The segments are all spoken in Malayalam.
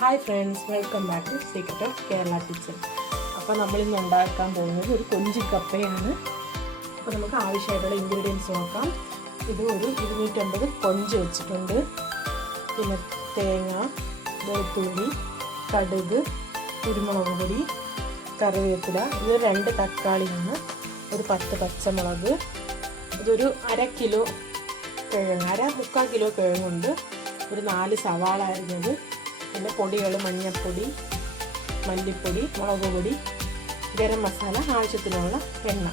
Hi friends, welcome back to secret of Kerala kitchen. അപ്പോൾ നമ്മളിന്ന് ഉണ്ടാക്കാൻ പോകുന്നത് ഒരു കൊഞ്ച് കപ്പയാണ്. അപ്പോൾ നമുക്ക് ആവശ്യമായിട്ടുള്ള ഇൻഗ്രീഡിയൻസ് നോക്കാം. ഇത് ഒരു 250 കൊഞ്ച് വെച്ചിട്ടുണ്ട്. പിന്നെ തേങ്ങ, വെളുത്തുള്ളി, കടുക്, കുരുമുളക് പൊടി, കറിവേപ്പില, ഇത് 2 തക്കാളിയാണ്, ഒരു 10 പച്ചമുളക്, ഇതൊരു 1/2 കിലോ കിഴങ്ങ്, 3/4 കിലോ കിഴങ്ങുണ്ട്, ഒരു 4 സവാള അരിഞ്ഞത്, പിന്നെ പൊടികൾ മഞ്ഞൾപ്പൊടി, മല്ലിപ്പൊടി, മുളക് പൊടി, ഗരം മസാല, ആവശ്യത്തിനുള്ള എണ്ണ.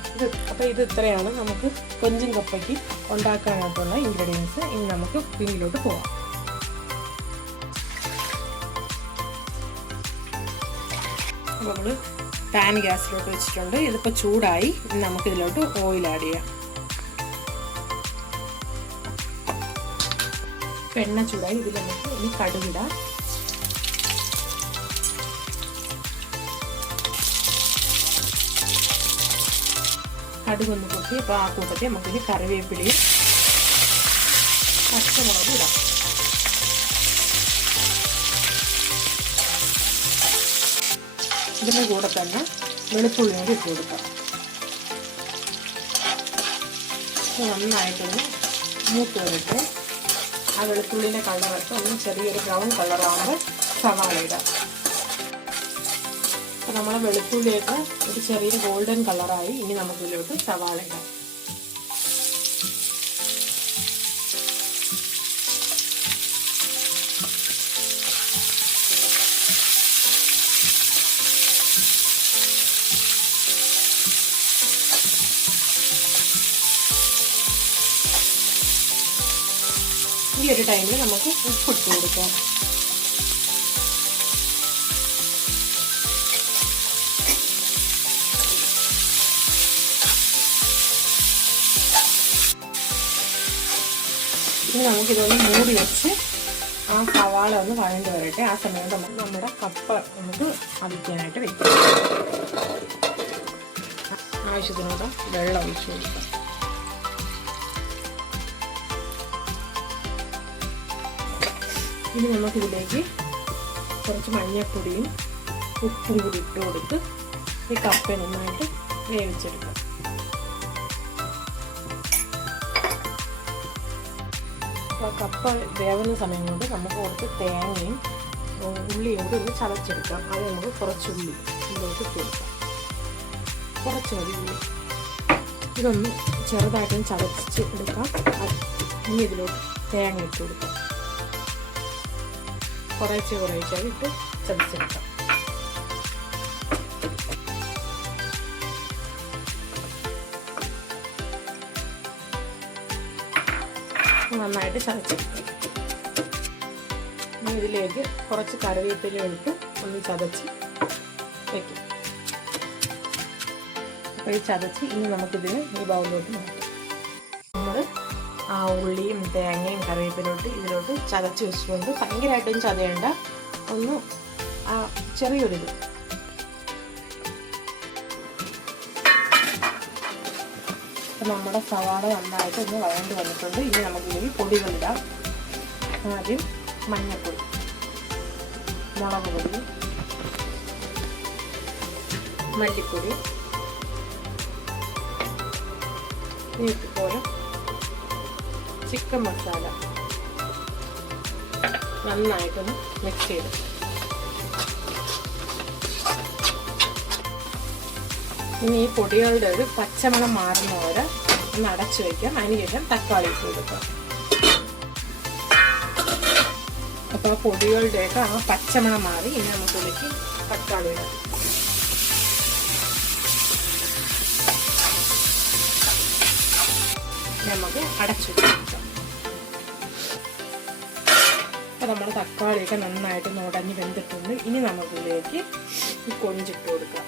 അപ്പോൾ ഇത് ഇത്രയാണ് നമുക്ക് കൊഞ്ചും കപ്പയ്ക്ക് ഉണ്ടാക്കാനായിട്ടുള്ള ഇൻഗ്രീഡിയൻസ്. ഇനി നമുക്ക് കുക്കിങ്ങിലോട്ട് പോകാം. അപ്പോൾ നമ്മൾ പാൻ ഗ്യാസിലോട്ട് വെച്ചിട്ടുണ്ട്. ഇതിപ്പോൾ ചൂടായി. ഇനി നമുക്കിതിലോട്ട് ഓയിൽ ആഡ് ചെയ്യാം. എണ്ണ ചൂടായി. ഇതിൽ നമുക്ക് ഇനി കടുകിടാം. കടുകൊന്ന് പൊട്ടി. അപ്പോൾ ആ കൂട്ടത്തിൽ നമുക്കിനി കറിവേപ്പിലയും പച്ചമുളകും ഇടാം. ഇതിൻ്റെ കൂടെ തന്നെ വെളുത്തുള്ളി കൂടി ഇട്ട് കൊടുക്കാം. നന്നായിട്ടൊന്ന് മൂത്ത് വരട്ടെ. ആ വെളുത്തുള്ളിൻ്റെ കളറൊക്കെ ഒന്ന് ചെറിയൊരു ബ്രൗൺ കളറാകുമ്പോൾ സവാള ഇടാം. അപ്പോൾ നമ്മളെ വെളുത്തുള്ളിയൊക്കെ ഒരു ചെറിയ ഗോൾഡൻ കളറായി. ഇനി നമുക്കിതിലോട്ട് സവാള ഇടാം. ഈ ഒരു ടൈമിൽ നമുക്ക് ഉപ്പിട്ട് കൊടുക്കാം. ഇനി നമുക്കിതൊന്ന് മൂടി വെച്ച് ആ സവാള ഒന്ന് വഴണ്ട് വരട്ടെ. ആ സമയം നമ്മുടെ കപ്പ നമുക്ക് അവിക്കാനായിട്ട് വെക്കാം. ആവശ്യത്തിനോട് വെള്ളം ഒഴിച്ച് കൊടുക്കാം. ഇനി നമുക്കിതിലേക്ക് കുറച്ച് മഞ്ഞൾപ്പൊടിയും ഉപ്പും കൂടി ഇട്ട് കൊടുത്ത് ഈ കപ്പ നന്നായിട്ട് വേവിച്ചെടുക്കാം. അപ്പോൾ കപ്പ വേവുന്ന സമയം കൊണ്ട് നമുക്ക് കുറച്ച് തേങ്ങയും ഉള്ളിയും കൂടി ഒന്ന് ചതച്ചെടുക്കാം. അത് നമുക്ക് കുറച്ച് ഉള്ളി ഇതിലേക്ക് ഇട്ട് കൊടുക്കാം. കുറച്ച് മതി ഉള്ളി. ഇതൊന്ന് ചെറുതായിട്ടൊന്ന് ചതച്ച് എടുക്കാം. ഇനി ഇതിലോട്ട് തേങ്ങ ഇട്ട് കൊടുക്കാം. കുറേശ്ശെ ഇട്ട് ചതച്ചെടുക്കാം. നന്നായിട്ട് ചതച്ചെടുക്കും. ഇനി ഇതിലേക്ക് കുറച്ച് കറിവേപ്പില ഇട്ട് ഒന്ന് ചതച്ച് വയ്ക്കും. അപ്പോൾ ഈ ചതച്ച് ഇനി നമുക്കിതിന് ഈ ബൗളിലോട്ട് നോക്കാം. നമ്മൾ ആ ഉള്ളിയും തേങ്ങയും കറിവേപ്പിലോട്ട് ഇതിലോട്ട് ചതച്ച് വെച്ചിട്ടുണ്ട്. ഭയങ്കരമായിട്ടും ചതയേണ്ട, ഒന്ന് ചെറിയൊരിത്. അപ്പം നമ്മുടെ സവാള നന്നായിട്ട് ഒന്ന് വഴണ്ട് വന്നിട്ടുണ്ട്. ഇനി നമുക്കിതിൽ പൊടികളിടാം. ആദ്യം മഞ്ഞൾപ്പൊടി, മുളക് പൊടി, മല്ലിപ്പൊടി, ഇതുപോലെ ചിക്കൻ മസാല നന്നായിട്ടൊന്ന് മിക്സ് ചെയ്ത് ഇനി ഈ പൊടികളുടെ ഒരു പച്ചമണം മാറുന്ന വരെ ഒന്ന് അടച്ചു വയ്ക്കാം. അതിനുശേഷം തക്കാളി ഇട്ട് കൊടുക്കാം. അപ്പോൾ ആ പൊടികളുടെയൊക്കെ ആ പച്ചമണം മാറി. ഇനി നമുക്കിതിലേക്ക് തക്കാളി ഇടാം. നമുക്ക് അടച്ചു കൊടുക്കാം. അപ്പോൾ നമ്മുടെ തക്കാളിയൊക്കെ നന്നായിട്ട് ഉടഞ്ഞ് വെന്തിട്ടുണ്ട്. ഇനി നമുക്കിതിലേക്ക് ഈ കൊഞ്ചിട്ട് കൊടുക്കാം.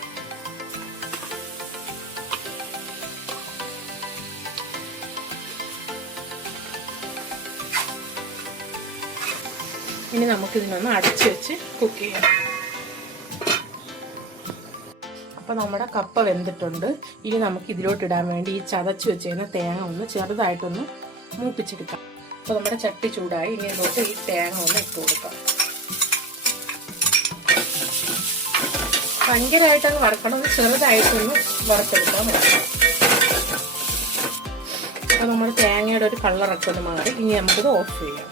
ഇനി നമുക്കിതിനൊന്ന് അടച്ചു വെച്ച് കുക്ക് ചെയ്യാം. അപ്പോൾ നമ്മുടെ കപ്പ വെന്തിട്ടുണ്ട്. ഇനി നമുക്ക് ഇതിലോട്ട് ഇടാൻ വേണ്ടി ഈ ചതച്ച് വെച്ചിരുന്ന തേങ്ങ ഒന്ന് ചെറുതായിട്ടൊന്ന് മൂപ്പിച്ചെടുക്കാം. അപ്പോൾ നമ്മുടെ ചട്ടി ചൂടായി. ഇനി ഇതിലോട്ട് ഈ തേങ്ങ ഒന്ന് ഇട്ട് കൊടുക്കാം. ഭയങ്കരമായിട്ടങ്ങ് വറുക്കണം, ചെറുതായിട്ടൊന്ന് വറുത്തെടുക്കാൻ മതി. അപ്പോൾ നമ്മുടെ തേങ്ങയുടെ ഒരു കളറൊക്കെ ഒന്ന് മാറി. ഇനി നമുക്കിത് ഓഫ് ചെയ്യാം.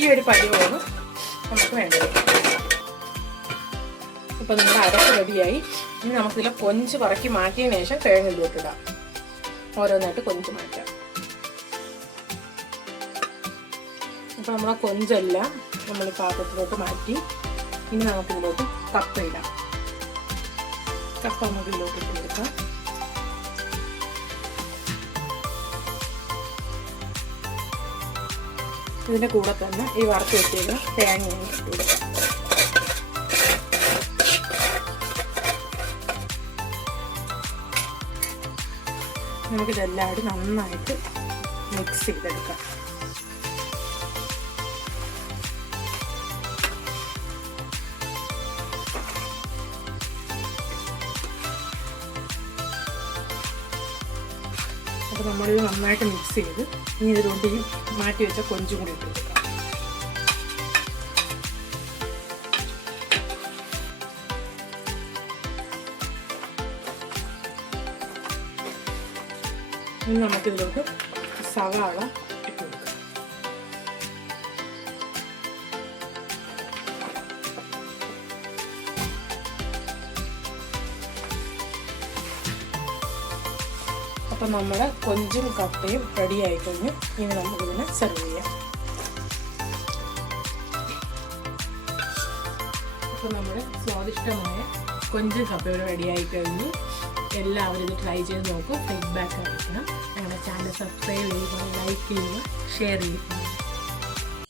ഈ ഒരു പരുവമാണ് നമുക്ക് വേണ്ടത്. ഇപ്പോൾ നമ്മുടെ അരപ്പ് റെഡിയായി. ഇനി നമുക്കിതിൽ കൊഞ്ച് പറക്കി മാറ്റിയതിന് ശേഷം തേങ്ങയിലോട്ടിടാം. ഓരോന്നായിട്ട് കൊഞ്ച് മാറ്റാം. അപ്പോൾ നമ്മളെ കൊഞ്ചെല്ലാം നമ്മൾ പാത്രത്തിലോട്ട് മാറ്റി. ഇനി നമുക്കിതിലോട്ട് കപ്പ ഇടാം. കപ്പ നമുക്ക് ഇതിലോട്ട് ഇട്ട് കൊടുക്കാം. ഇതിൻ്റെ കൂടെ തന്നെ ഈ വറുത്ത് വെച്ചിരുന്ന തേങ്ങയും ഇട്ട് കൊടുക്കാം. നമുക്കിതെല്ലാവരും നന്നായിട്ട് മിക്സ് ചെയ്തെടുക്കാം. അപ്പോൾ നമ്മളിത് നന്നായിട്ട് മിക്സ് ചെയ്ത് ഇനി ഇതിലോട്ട് ഈ മാറ്റി വെച്ച കൊഞ്ചും കൂടി ഇട്ട് കൊടുക്കാം. ഇനി നമുക്കിതിലോട്ട് സവാള ഇട്ട് കൊടുക്കാം. അപ്പം നമ്മുടെ കൊഞ്ചും കപ്പയും റെഡി ആയിക്കഴിഞ്ഞ് ഇനി നമുക്കിതിനെ സെർവ് ചെയ്യാം. അപ്പോൾ നമ്മുടെ സ്വാദിഷ്ടമായ കൊഞ്ചും കപ്പയും റെഡി ആയിക്കഴിഞ്ഞു. എല്ലാവരും ഇത് ട്രൈ ചെയ്ത് നോക്കും. ഫീഡ്ബാക്ക് അറിയിക്കണം. ഞങ്ങളുടെ ചാനൽ സബ്സ്ക്രൈബ് ചെയ്യുക, ലൈക്ക് ചെയ്യുക, ഷെയർ ചെയ്യുക.